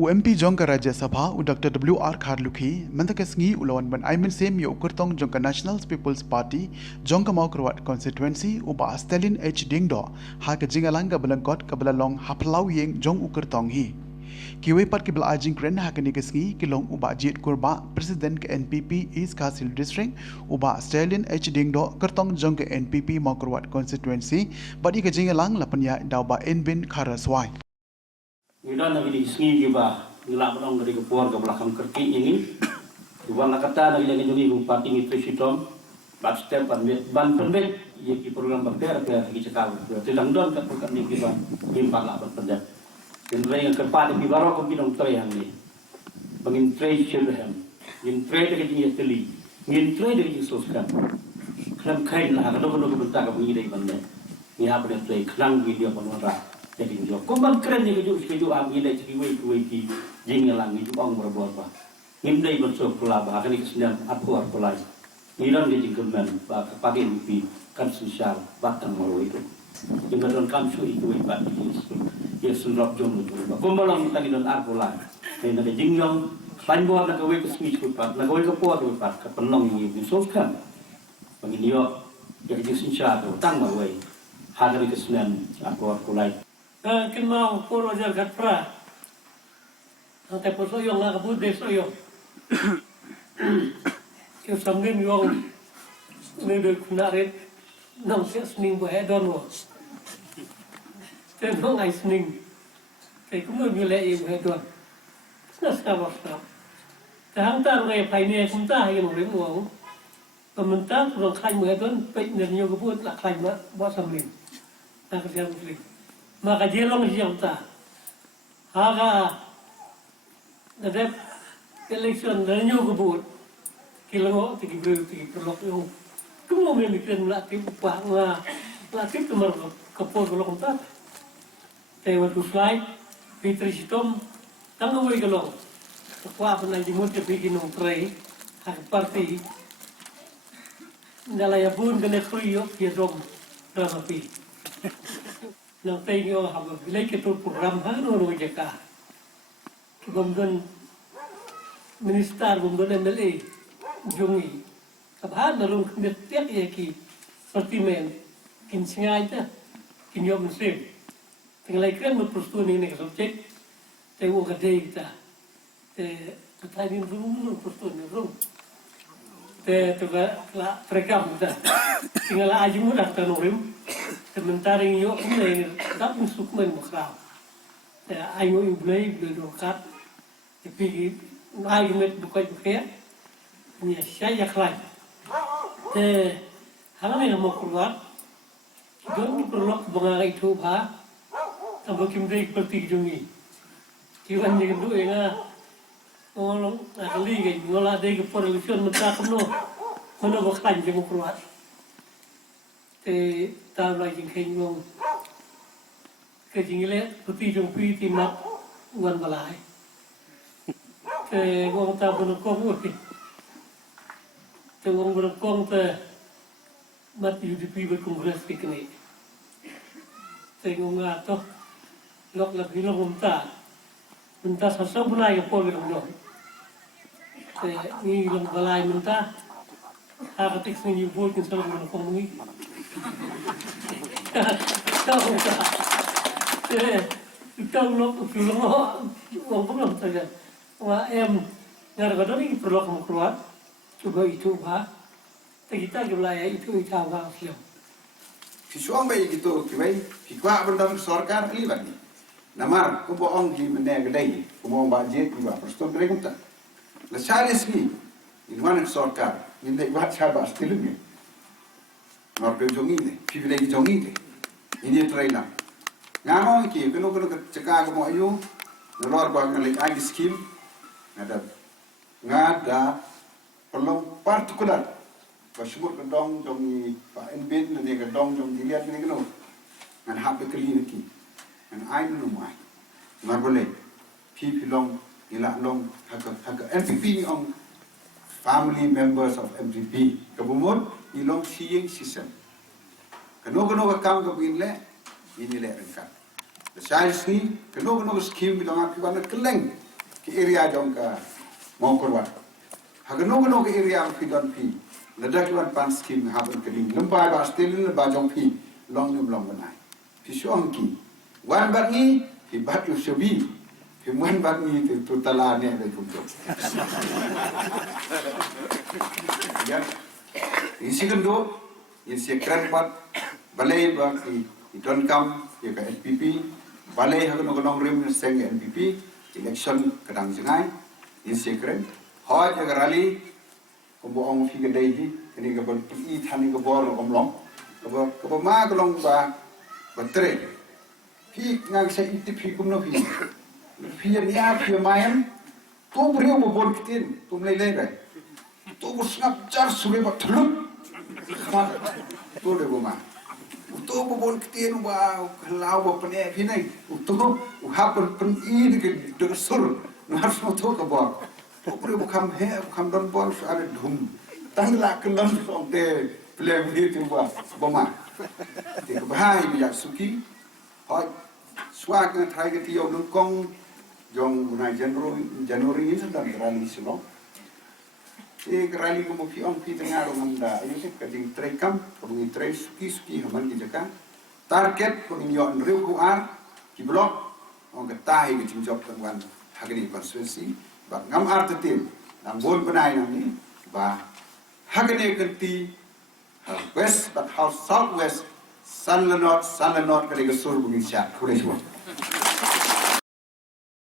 UMP jongka Rajya Sabha Dr. W.R. Kharlukhi mentakesngi ulawan ban mynsiem kyrtong jongka National People's Party jongka Mawkyrwat Constituency uba Stalin H. Dingdo ha ke jingalang ka belengkot ka belalong haplau yeng jong kyrtong hi. Kiwepat ke belajing kren ha ke nikesngi kilong uba jit kurba Presiden ke NPP East Kasil District uba Stalin H. Dingdo kyrtong jongka NPP Mawkyrwat Constituency badi ke jingalang lapanya dauba Enbin Kharaswai. Kita nak ini sengi kita ngelak orang dari kepuar ke belakang kerti ini. Kita nak kata nak ini jadi bupati mitri sitom, bab step ban pendek, ia ki program berder ke kita cakap. Tidak don kat program ini kita impak lah berder. Dan yang keempat di baru kau bilang try yang ini, bangin try children, in try dengan jenis teli, in try dengan jenis sosial. Kelam kain lah, kalau kita kau ini dari mana? Ni apa dia try kelang video penuara. Jadi jauh, kumban keren ni keju ambil dari ciwi ki jingalang itu orang berbuat apa? Ngindai bersuk pula bahkan ini kesenjang apa pula. Iran dia jingkeman bah pakai lupi kan sosial batang malu itu. Jingkeman kamsu itu ibat dia sunrap jom itu. Kumbalang kita ni don arpula. Ini ada jinglong lain buat nak kawai kesmi cepat, nak kawai kepuat cepat, kepenong ini disoskan. Begini yo, jadi sosial tu tang mawai. Hari kesenjang apa pula. Kin Mawphor ajar kat pra. Ang tepo soyong nga kabud de soyong. Kyo samgin yung nede kunarit nang siya sning buhay doon mo. Kaya nung ay sning. Kaya kumagila yung buhay doon. Naskawas na. Kahang taro kaya pay niya kumta yung rin mo. Pamantang kurang kain buhay doon, pay na niyo kabud na kain ba samlin. Nakasiyang muslim. Maka jelong siyang ta. Haka nadep election na nyo kabut. Kilango, tigi perlok yung. Kung mo may mikrin latip upah nga latip tumar kapor kalok ang tata. Tayo watu slide, pitri sitom, tangaway kalong. Kapwa pa na jimut ka pikin ng tray, haka party. Nalayabun ka na kriyo, kiyadong ramapi. Nang tayo habang bilay kito program hano jaka. Kemudian minister kemudian MLA jungi. Kabhan narung kemetiak ya ki partimen kin singa ita kin yo mynsiem. Tinggal ikram berperstuan ini subjek tayo kadai kita. Tadi rung perstuan rung. Tuga rekam kita. Tinggal aja mudah tanurim. Sementara yo ini tak sukmen makrau. Ayo iblay dokat. Tapi ayo met bukai ni saya klay. Hang ni mau keluar. Don perlu bangai itu bah. Tambah kimdai seperti jungi. Kiwan ni dulu ya. Orang ahli kan ngolah dai ke perluan mentah keno. Mana bakal je mau keluar. Tahu lagi kenyang, kejingile putih jompi timak wan balai. Orang tahu benukong ui, orang benukong mat UDP berkongres piknik. Orang ngatoh lok lagi lok mentah sasau bunai apa gitu. Ni long balai mentah, hakatik seni buat kita benukong ni. Tahu tak? Tahu lo pulang orang pulang saja. Wah kadang ni perlu kamu keluar, coba itu bah. Kita kebelah itu apa siapa? Visuang bayi gitu, kibai. Fikwa berdam sorkar libat ni. Namar, kubo ong di mana kedai, kubo ong budget juga. Perstun berikutan. Lecari sini, ini mana sorkar? Ini buat siapa? Stilnya. Norpe jongi ni, privilege jongi ni. Ini trainer. Ngamong ki, keno cekak kamu ayu, nolor bang ngelik agi skim, ngada perlu partikular. Pasumur kedong jongi Pak Enbin, nanti kedong jongi dilihat ni keno. Ngan hape keli ki, ngan ain lumai. Ngarbole, pipi long, ilak long, haka NPP ni ong family members of NPP. Kebumur, ilong siyeng sistem. Kano kam ke ini le rengkat. The science ni kano skim bilang aku wana keleng ke area jong ka Mawkyrwat hagano ke area fi don fi ledak wan pan skim haben ke ding lembai ba stelin ba jong fi long banai fi syong ki wan bat ni fi bat yu shabi fi wan bat ni tu tala ne le kum ya isi kendo isi kran bat balai ba fi don kam ya ka NPP balai hagano rim seng NPP election kadang jengai isi kran hoi ya rally kumbo ong fi gedai hi kini ka ban pi thani ka bor omlong ka ma ka long ba batre fi ngang sa iti fi kumno fi ya fi mayam tu brio mo bon kitin tum lei lei tu bus ngap jar sure ba thlup kha tu le ma tu bo bon kitin ba lao ba pane fi nai tu ha pen I de sur na so to ka bor tu brio kam he kam don bor ada dhum tang la kan don so te ple mi tu ba ma te ka hai bi ya suki hoi swa ka thai ka ti yo nu kong jong na Januari ini sedang rally silo e rally ko mo fi on fi tengah ro manda ayo se ka ding trekam ko ngi tre suki haman ki jaka target ko ngi yon riu ku ar ki blok on ka tai ki jing job kan hagni constituency ba ngam ar te tim nam bol banai nam ni ba hagni kanti west but how southwest sun la not ka le sur bu ngi sha ku le